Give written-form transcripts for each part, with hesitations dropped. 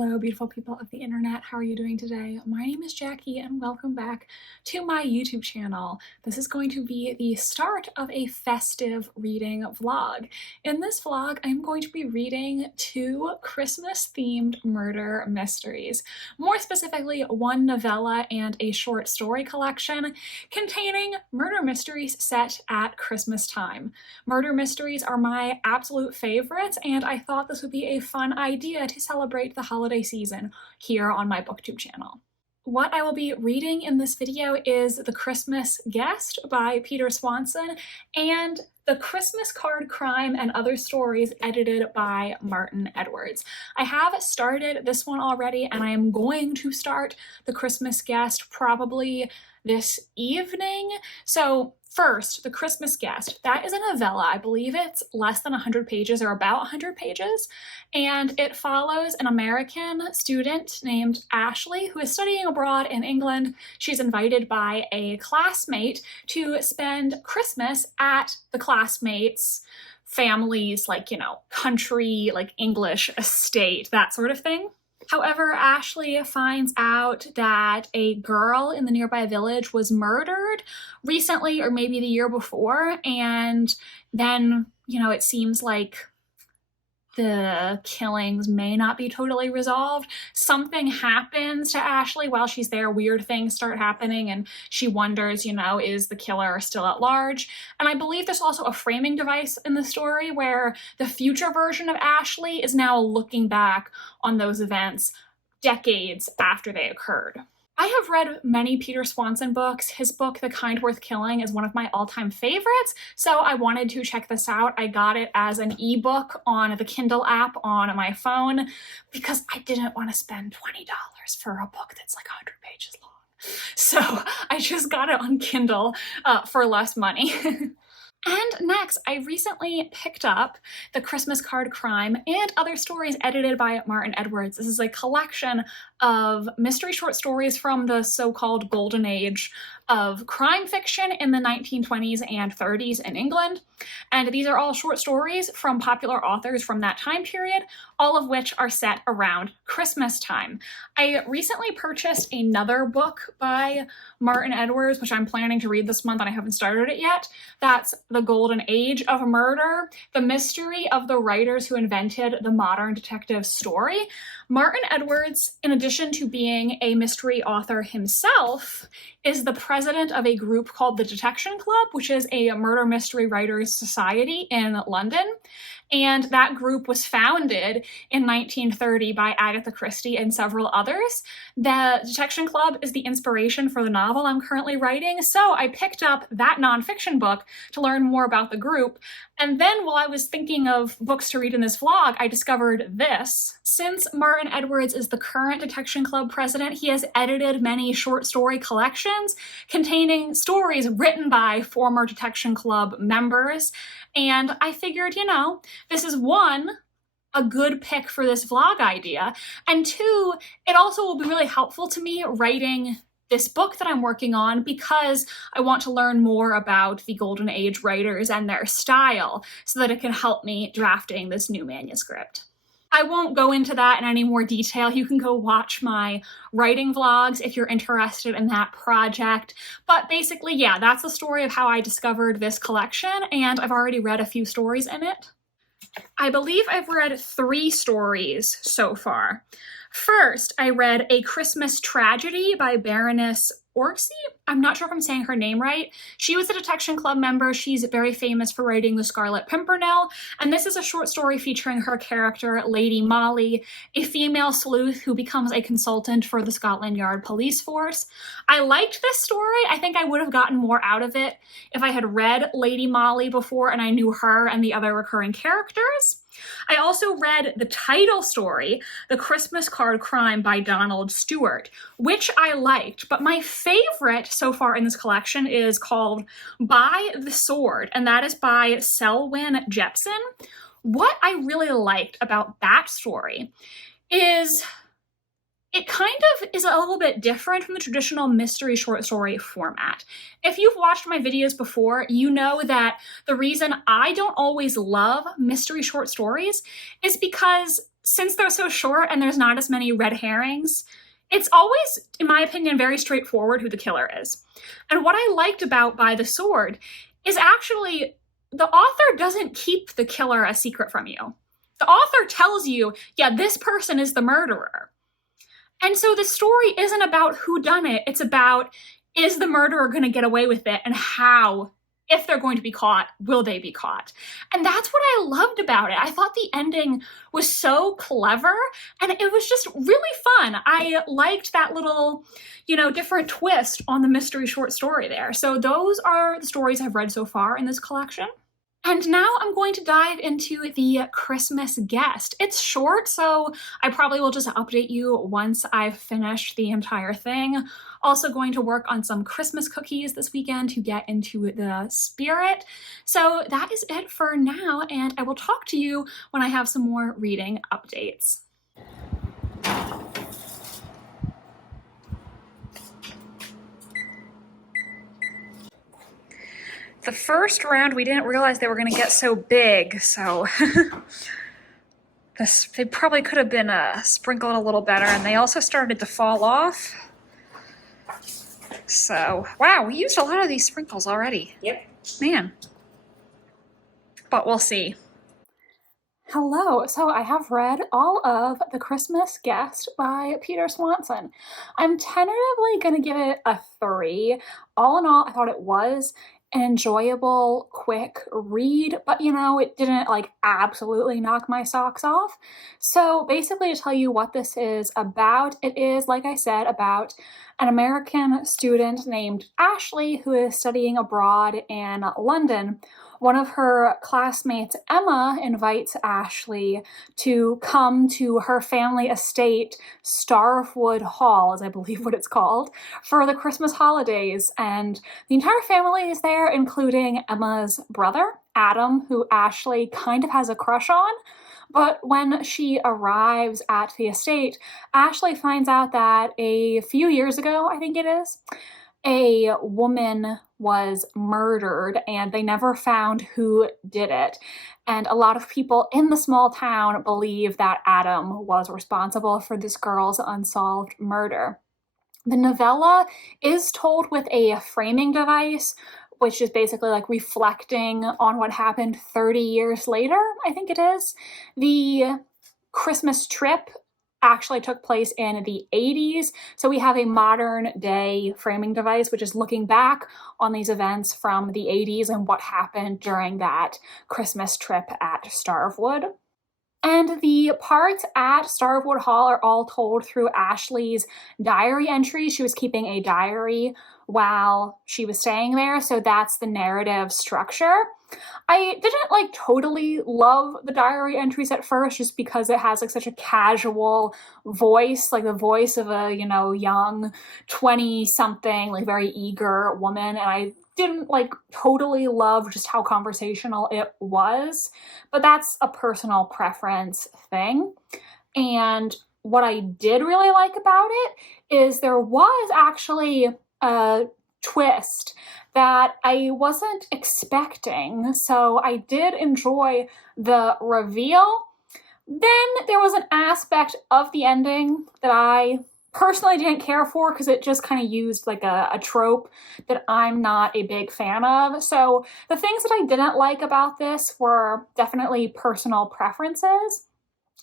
Hello, beautiful people of the internet. How are you doing today? My name is Jackie and welcome back to my YouTube channel. This is going to be the start of a festive reading vlog. In this vlog, I'm going to be reading 2 Christmas-themed murder mysteries. More specifically, one novella and a short story collection containing murder mysteries set at Christmas time. Murder mysteries are my absolute favorites, and I thought this would be a fun idea to celebrate the holiday season here on my booktube channel. What I will be reading in this video is The Christmas Guest by Peter Swanson and The Christmas Card Crime and Other Stories edited by Martin Edwards. I have started this one already and I am going to start The Christmas Guest probably this evening. So first, The Christmas Guest. That is a novella. I believe it's less than 100 pages or about 100 pages. And it follows an American student named Ashley who is studying abroad in England. She's invited by a classmate to spend Christmas at the classmate's family's, country, English estate, that sort of thing. However, Ashley finds out that a girl in the nearby village was murdered recently or maybe the year before, and then, it seems like the killings may not be totally resolved. Something happens to Ashley while she's there. Weird things start happening and she wonders, is the killer still at large? And I believe there's also a framing device in the story where the future version of Ashley is now looking back on those events decades after they occurred. I have read many Peter Swanson books. His book, The Kind Worth Killing, is one of my all-time favorites, so I wanted to check this out. I got it as an ebook on the Kindle app on my phone because I didn't want to spend $20 for a book that's like 100 pages long. So I just got it on Kindle for less money. And next, I recently picked up The Christmas Card Crime and Other Stories edited by Martin Edwards. This is a collection of mystery short stories from the so-called golden age of crime fiction in the 1920s and 30s in England. And these are all short stories from popular authors from that time period, all of which are set around Christmas time. I recently purchased another book by Martin Edwards, which I'm planning to read this month and I haven't started it yet. That's The Golden Age of Murder, the mystery of the writers who invented the modern detective story. Martin Edwards, in addition to being a mystery author himself, is the president of a group called the Detection Club, which is a murder mystery writers society in London. And that group was founded in 1930 by Agatha Christie and several others. The Detection Club is the inspiration for the novel I'm currently writing, so I picked up that nonfiction book to learn more about the group. And then while I was thinking of books to read in this vlog, I discovered this. Since Martin Edwards is the current Detection Club president, he has edited many short story collections containing stories written by former Detection Club members. And I figured, this is one, a good pick for this vlog idea, and 2, it also will be really helpful to me writing this book that I'm working on because I want to learn more about the Golden Age writers and their style so that it can help me drafting this new manuscript. I won't go into that in any more detail. You can go watch my writing vlogs if you're interested in that project. But basically, yeah, that's the story of how I discovered this collection, and I've already read a few stories in it. I believe I've read 3 stories so far. First, I read A Christmas Tragedy by Baroness Orczy. I'm not sure if I'm saying her name right. She was a Detection Club member. She's very famous for writing The Scarlet Pimpernel, and this is a short story featuring her character, Lady Molly, a female sleuth who becomes a consultant for the Scotland Yard police force. I liked this story. I think I would have gotten more out of it if I had read Lady Molly before and I knew her and the other recurring characters. I also read the title story, The Christmas Card Crime by Donald Stewart, which I liked, but my favorite so far in this collection is called By the Sword, and that is by Selwyn Jepson. What I really liked about that story is it kind of is a little bit different from the traditional mystery short story format. If you've watched my videos before, you know that the reason I don't always love mystery short stories is because since they're so short and there's not as many red herrings, it's always, in my opinion, very straightforward who the killer is. And what I liked about By the Sword is actually the author doesn't keep the killer a secret from you. The author tells you, yeah, this person is the murderer. And so the story isn't about who done it. It's about, is the murderer going to get away with it, and how, if they're going to be caught, will they be caught? And that's what I loved about it. I thought the ending was so clever, and it was just really fun. I liked that little, different twist on the mystery short story there. So those are the stories I've read so far in this collection. And now I'm going to dive into the Christmas Guest. It's short, so I probably will just update you once I've finished the entire thing. Also going to work on some Christmas cookies this weekend to get into the spirit. So that is it for now, and I will talk to you when I have some more reading updates. The first round, we didn't realize they were going to get so big, so they probably could have been sprinkled a little better, and they also started to fall off. So, wow, we used a lot of these sprinkles already. Yep. Man. But we'll see. Hello, so I have read all of The Christmas Guest by Peter Swanson. I'm tentatively going to give it a 3. All in all, I thought it was an enjoyable, quick read, but it didn't absolutely knock my socks off. So basically, to tell you what this is about, it is, like I said, about an American student named Ashley who is studying abroad in London. One of her classmates, Emma, invites Ashley to come to her family estate, Starwood Hall, is I believe what it's called, for the Christmas holidays. And the entire family is there, including Emma's brother, Adam, who Ashley kind of has a crush on. But when she arrives at the estate, Ashley finds out that a few years ago, I think it is, a woman was murdered and they never found who did it. And a lot of people in the small town believe that Adam was responsible for this girl's unsolved murder. The novella is told with a framing device, which is basically reflecting on what happened 30 years later, I think it is. The Christmas trip actually took place in the 80s, so we have a modern day framing device, which is looking back on these events from the 80s and what happened during that Christmas trip at Starwood. And the parts at Starwood Hall are all told through Ashley's diary entries. She was keeping a diary while she was staying there, so that's the narrative structure. I didn't totally love the diary entries at first, just because it has such a casual voice, the voice of a young 20-something very eager woman, and I didn't totally love just how conversational it was, but that's a personal preference thing. And what I did really like about it is there was actually a twist that I wasn't expecting, so I did enjoy the reveal. Then there was an aspect of the ending that I personally didn't care for, because it just kind of used a trope that I'm not a big fan of. So the things that I didn't like about this were definitely personal preferences.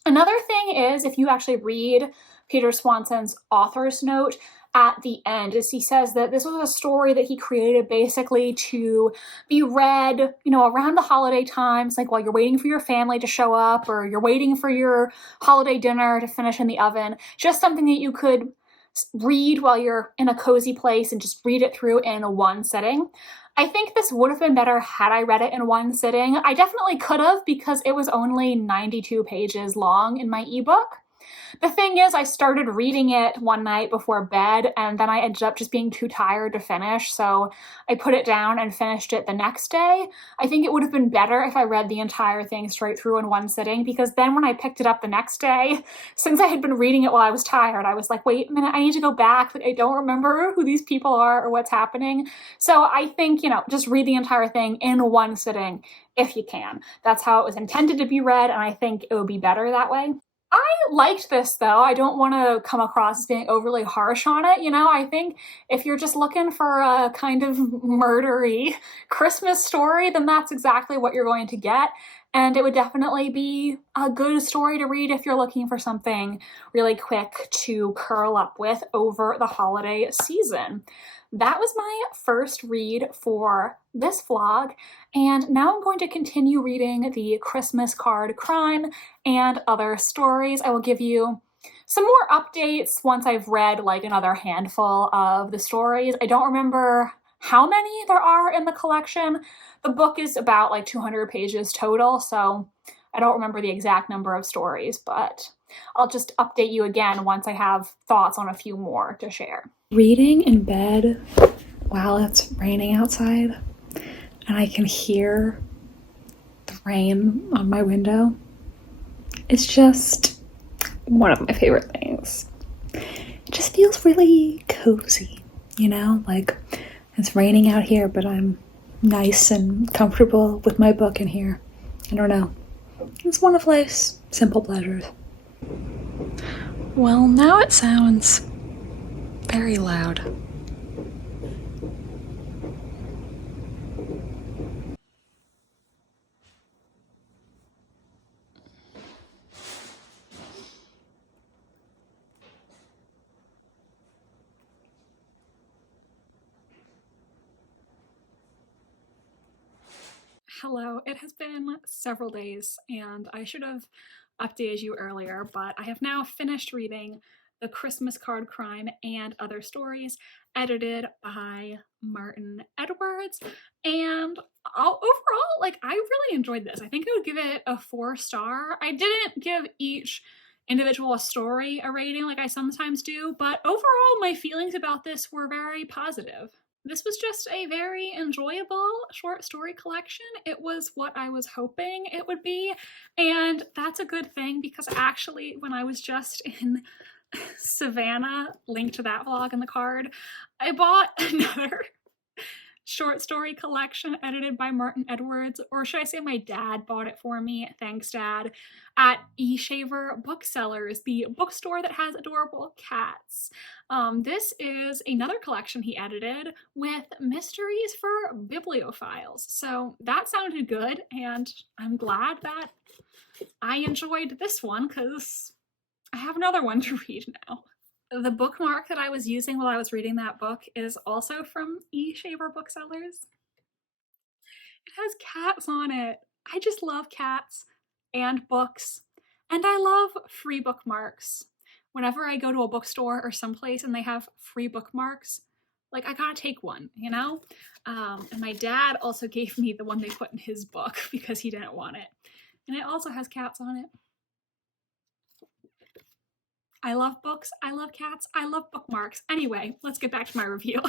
Another thing is, if you actually read Peter Swanson's author's note at the end, is he says that this was a story that he created basically to be read, around the holiday times, while you're waiting for your family to show up, or you're waiting for your holiday dinner to finish in the oven. Just something that you could read while you're in a cozy place and just read it through in one sitting. I think this would have been better had I read it in one sitting. I definitely could have, because it was only 92 pages long in my ebook. The thing is, I started reading it one night before bed, and then I ended up just being too tired to finish, so I put it down and finished it the next day. I think it would have been better if I read the entire thing straight through in one sitting, because then when I picked it up the next day, since I had been reading it while I was tired, I was like, wait a minute, I need to go back. I don't remember who these people are or what's happening. So I think, just read the entire thing in one sitting if you can. That's how it was intended to be read, and I think it would be better that way. I liked this though. I don't want to come across as being overly harsh on it. I think if you're just looking for a kind of murdery Christmas story, then that's exactly what you're going to get. And it would definitely be a good story to read if you're looking for something really quick to curl up with over the holiday season. That was my first read for this vlog, and now I'm going to continue reading the Christmas Card Crime and other stories. I will give you some more updates once I've read like another handful of the stories. I don't remember how many there are in the collection. The book is about like 200 pages total, so I don't remember the exact number of stories, but I'll just update you again once I have thoughts on a few more to share. Reading in bed while it's raining outside and I can hear the rain on my window. It's just one of my favorite things. It just feels really cozy, like it's raining out here, but I'm nice and comfortable with my book in here. I don't know. It's one of life's simple pleasures. Well, now it sounds very loud. Hello, it has been several days and I should have updated you earlier, but I have now finished reading The Christmas Card Crime and Other Stories, edited by Martin Edwards. And overall, I really enjoyed this. I think I would give it a 4-star. I didn't give each individual story a rating like I sometimes do, but overall my feelings about this were very positive. This was just a very enjoyable short story collection. It was what I was hoping it would be, and that's a good thing because actually when I was just in Savannah, link to that vlog in the card, I bought another short story collection edited by Martin Edwards, or should I say my dad bought it for me, thanks Dad, at E-Shaver Booksellers, the bookstore that has adorable cats. This is another collection he edited with mysteries for bibliophiles, so that sounded good, and I'm glad that I enjoyed this one because I have another one to read now. The bookmark that I was using while I was reading that book is also from E-Shaver Booksellers. It has cats on it. I just love cats and books, and I love free bookmarks. Whenever I go to a bookstore or someplace and they have free bookmarks, I gotta take one, And my dad also gave me the one they put in his book because he didn't want it. And it also has cats on it. I love books, I love cats, I love bookmarks. Anyway, let's get back to my review.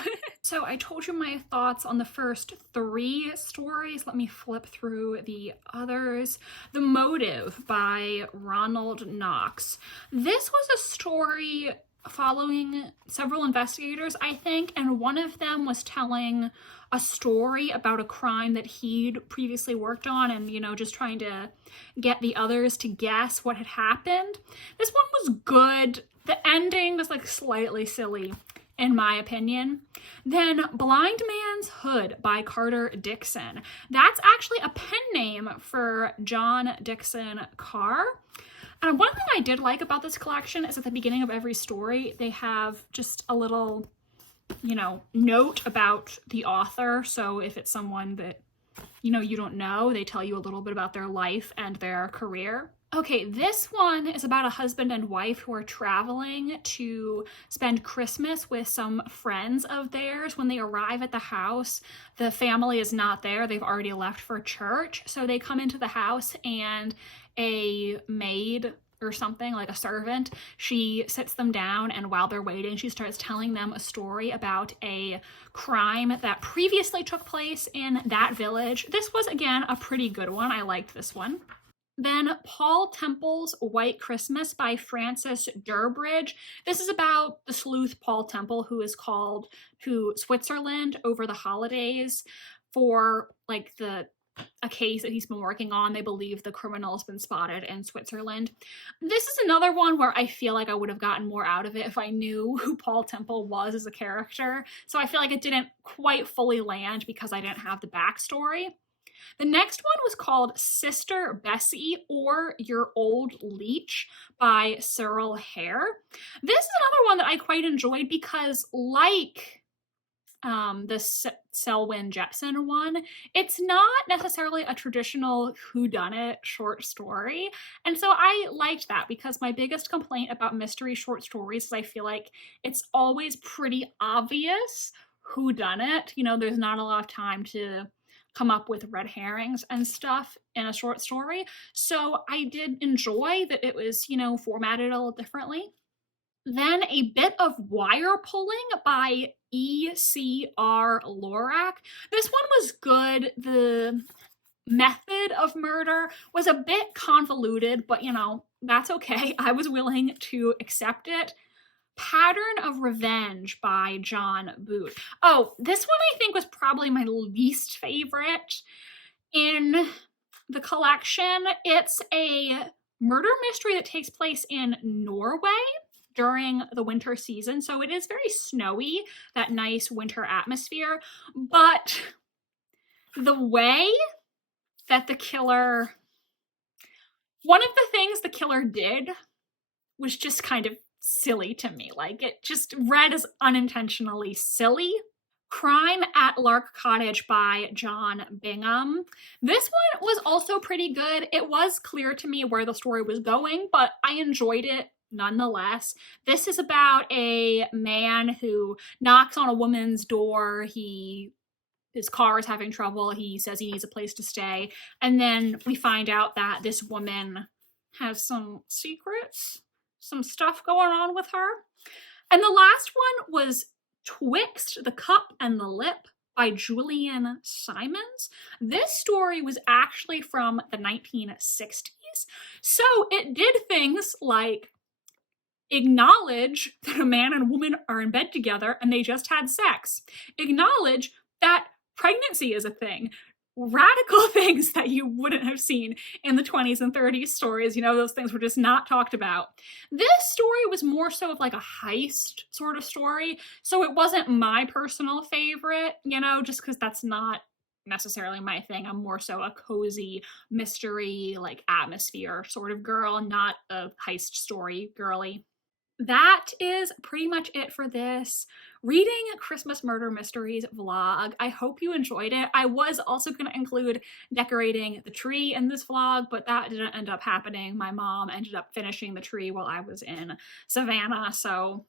So I told you my thoughts on the first 3 stories. Let me flip through the others. The Motive by Ronald Knox. This was a story following several investigators, I think, and one of them was telling a story about a crime that he'd previously worked on and, just trying to get the others to guess what had happened. This one was good. The ending was slightly silly, in my opinion. Then Blind Man's Hood by Carter Dixon. That's actually a pen name for John Dixon Carr. And one thing I did like about this collection is at the beginning of every story, they have just a little, note about the author. So if it's someone that, you don't know, they tell you a little bit about their life and their career. Okay, this one is about a husband and wife who are traveling to spend Christmas with some friends of theirs. When they arrive at the house, the family is not there. They've already left for church. So they come into the house and a maid or something, like a servant, she sits them down, and while they're waiting, she starts telling them a story about a crime that previously took place in that village. This was, again, a pretty good one. I liked this one. Then Paul Temple's White Christmas by Francis Durbridge. This is about the sleuth Paul Temple, who is called to Switzerland over the holidays for the a case that he's been working on. They believe the criminal's been spotted in Switzerland. This is another one where I feel like I would have gotten more out of it if I knew who Paul Temple was as a character. So I feel like it didn't quite fully land because I didn't have the backstory. The next one was called Sister Bessie or Your Old Leech by Cyril Hare. This is another one that I quite enjoyed because, like the Selwyn Jepson one, it's not necessarily a traditional whodunit short story. And so I liked that because my biggest complaint about mystery short stories is I feel like it's always pretty obvious whodunit. You know, there's not a lot of time to come up with red herrings and stuff in a short story. So I did enjoy that it was, you know, formatted a little differently. Then a bit of wire pulling by E.C.R. Lorak. This one was good. The method of murder was a bit convoluted, but you know, that's okay. I was willing to accept it. Pattern of Revenge by John Boot. Oh, this one I think was probably my least favorite in the collection. It's a murder mystery that takes place in Norway during the winter season. So it is very snowy, that nice winter atmosphere. But the way that the killer, one of the things the killer did was just kind of silly to me. Like, it just read as unintentionally silly. Crime at Lark Cottage by John Bingham. This one was also pretty good. It was clear to me where the story was going, but I enjoyed it nonetheless. This is about a man who knocks on a woman's door. His car is having trouble. He says he needs a place to stay. And then we find out that this woman has some secrets, some stuff going on with her. And the last one was Twixt the Cup and the Lip by Julian Simons. This story was actually from the 1960s. So it did things like acknowledge that a man and a woman are in bed together and they just had sex. Acknowledge that pregnancy is a thing. Radical things that you wouldn't have seen in the 20s and 30s stories. You know, those things were just not talked about. This story was more so of like a heist sort of story. So it wasn't my personal favorite, you know, just because that's not necessarily my thing. I'm more so a cozy mystery, like atmosphere sort of girl, not a heist story girly. That is pretty much it for this Reading Christmas Murder Mysteries vlog. I hope you enjoyed it. I was also going to include decorating the tree in this vlog, but that didn't end up happening. My mom ended up finishing the tree while I was in Savannah, so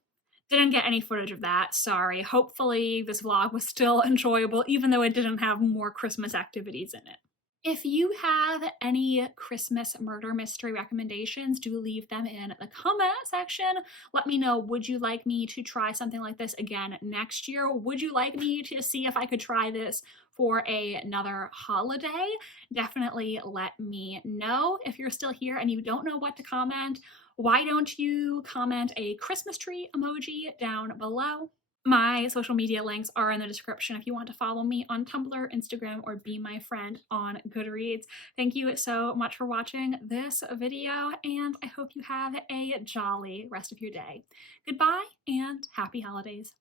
didn't get any footage of that. Sorry. Hopefully this vlog was still enjoyable, even though it didn't have more Christmas activities in it. If you have any Christmas murder mystery recommendations, do leave them in the comment section. Let me know, would you like me to try something like this again next year? Would you like me to see if I could try this for another holiday? Definitely let me know. If you're still here and you don't know what to comment, why don't you comment a Christmas tree emoji down below? My social media links are in the description if you want to follow me on Tumblr, Instagram, or be my friend on Goodreads. Thank you so much for watching this video, and I hope you have a jolly rest of your day. Goodbye, and happy holidays.